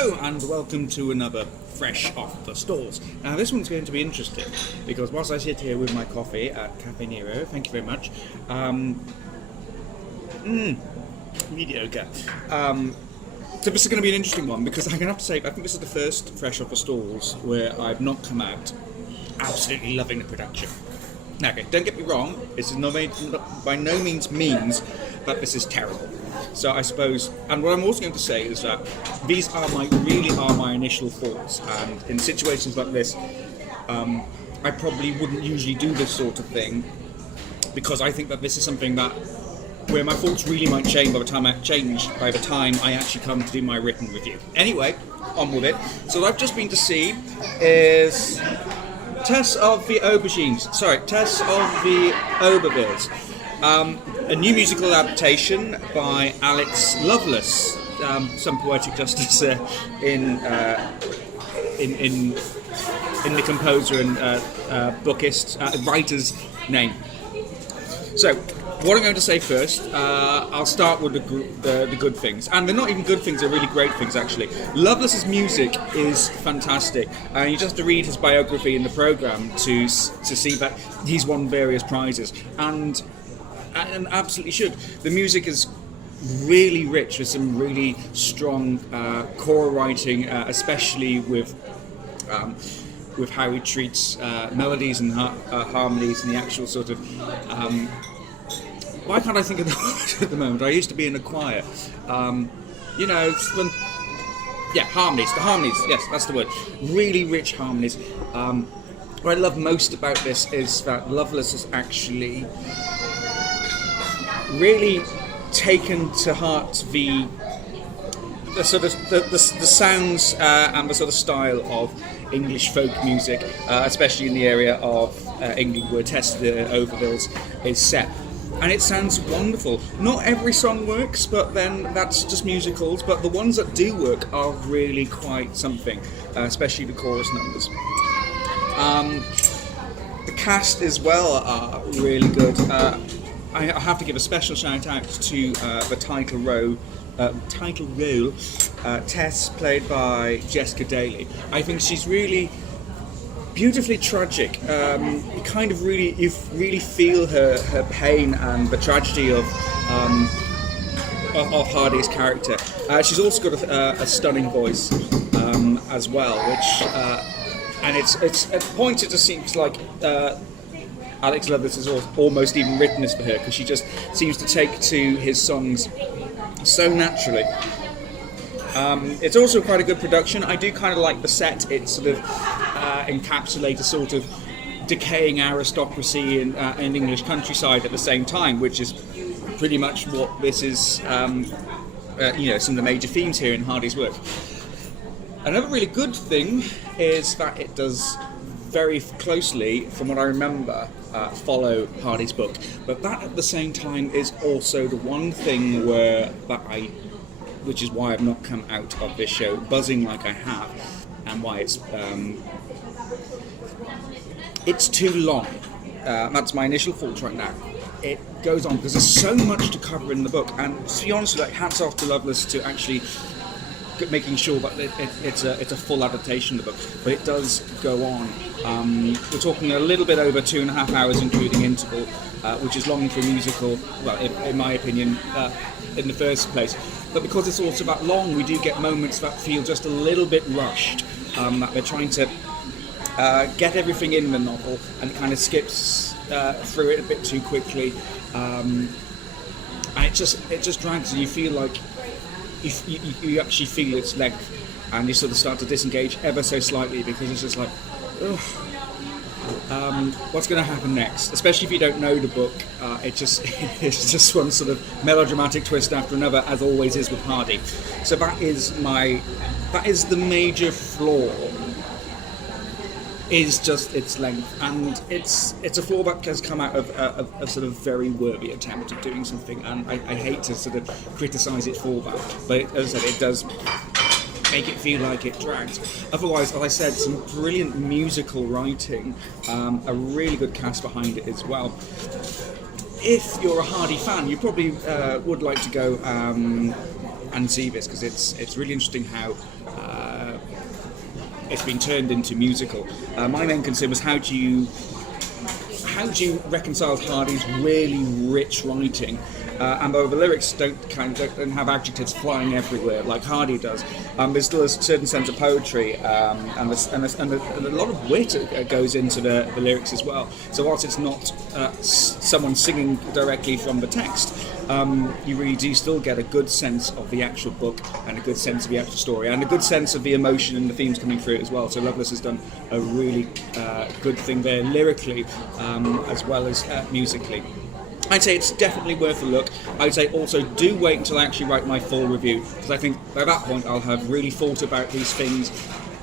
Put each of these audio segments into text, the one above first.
Hello and welcome to another Fresh Off the Stalls. Now this one's going to be interesting because whilst I sit here with my coffee at Cafe Nero, thank you very much, mediocre. So this is going to be an interesting one because I'm going to have to say I think this is the first Fresh Off the Stalls where I've not come out absolutely loving the production. Now, okay, don't get me wrong, this is by no means that this is terrible. So I suppose, and what I'm also going to say is that these are my initial thoughts, and in situations like this, I probably wouldn't usually do this sort of thing because I think that this is something that where my thoughts really might change by the time I actually come to do my written review. Anyway, on with it. So what I've just been to see is Tess of the Obervilles. A new musical adaptation by Alex Lovelace. Some poetic justice in the composer and bookist writer's name. So, what I'm going to say first, I'll start with the good things, and they're not even good things; they're really great things actually. Lovelace's music is fantastic, and you just have to read his biography in the program to see that he's won various prizes, and absolutely should. The music is really rich with some really strong choral writing, especially with how he treats melodies and harmonies and the actual sort of. Why can't I think of the word at the moment? I used to be in a choir. Harmonies. The harmonies. Yes, that's the word. Really rich harmonies. What I love most about this is that Lovelace has actually really taken to heart the sort of the sounds and the sort of style of English folk music, especially in the area of England where Tess of the Obervilles is set. And it sounds wonderful. Not every song works, but then that's just musicals. But the ones that do work are really quite something, especially the chorus numbers. The cast as well are really good. I have to give a special shout out to the title role, Tess, played by Jessica Daly. I think she's really beautifully tragic. You really feel her pain and the tragedy of Hardy's character. She's also got a stunning voice as well, which and it's at points it just seems like Alex Lovelace has almost even written this for her because she just seems to take to his songs so naturally. It's also quite a good production. I do kind of like the set. It sort of encapsulates a sort of decaying aristocracy in English countryside at the same time, which is pretty much what this is. Some of the major themes here in Hardy's work. Another really good thing is that it does very closely, from what I remember, follow Hardy's book. But that at the same time is also the one thing which is why I've not come out of this show buzzing like I have, and why it's too long. That's my initial thoughts right now. It goes on because there's so much to cover in the book, and to be honest with you, hats off to Lovelace to actually making sure that it's a full adaptation of the book, but it does go on. We're talking a little bit over 2.5 hours, including interval, which is long for a musical. Well, in my opinion, in the first place. But because it's also that long, we do get moments that feel just a little bit rushed. That they're trying to get everything in the novel, and it kind of skips through it a bit too quickly, and it just drags, and you feel like. You actually feel its length, and you sort of start to disengage ever so slightly because it's just like, what's going to happen next? Especially if you don't know the book, it's just one sort of melodramatic twist after another, as always is with Hardy. So that is the major flaw. Is just its length, and it's a flaw that has come out of a sort of very worthy attempt at doing something, and I hate to sort of criticise it for that, but as I said, it does make it feel like it drags. Otherwise, as I said, some brilliant musical writing, a really good cast behind it as well. If you're a Hardy fan, you probably would like to go and see this, because it's really interesting how it's been turned into musical. My main concern was how do you reconcile Hardy's really rich writing, and though the lyrics don't have adjectives flying everywhere like Hardy does, there's still a certain sense of poetry, and a lot of wit goes into the lyrics as well. So whilst it's not someone singing directly from the text, you really do still get a good sense of the actual book, and a good sense of the actual story, and a good sense of the emotion and the themes coming through it as well. So Loveless has done a really good thing there lyrically, as well as musically. I'd say it's definitely worth a look. I'd say also do wait until I actually write my full review, because I think by that point I'll have really thought about these things,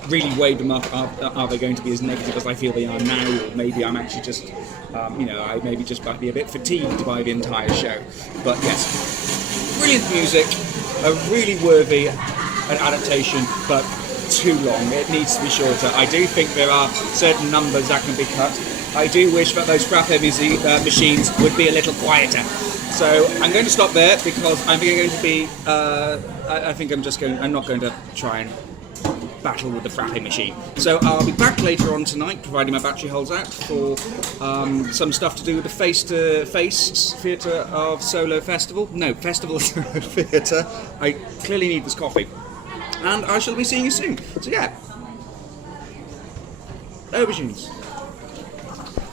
really weighed them up. Are they going to be as negative as I feel they are now, or maybe I'm actually just, I maybe just might be a bit fatigued by the entire show. But yes, brilliant music, a really worthy adaptation, but too long. It needs to be shorter. I do think there are certain numbers that can be cut. I do wish that those frappe machines would be a little quieter. So I'm going to stop there, because I'm going to be. I'm not going to try and battle with the frappe machine. So I'll be back later on tonight, providing my battery holds out, for some stuff to do with the face-to-face Theatre of Solo Festival. No, Festival of Solo Theatre. I clearly need this coffee. And I shall be seeing you soon. So yeah. Aubergines.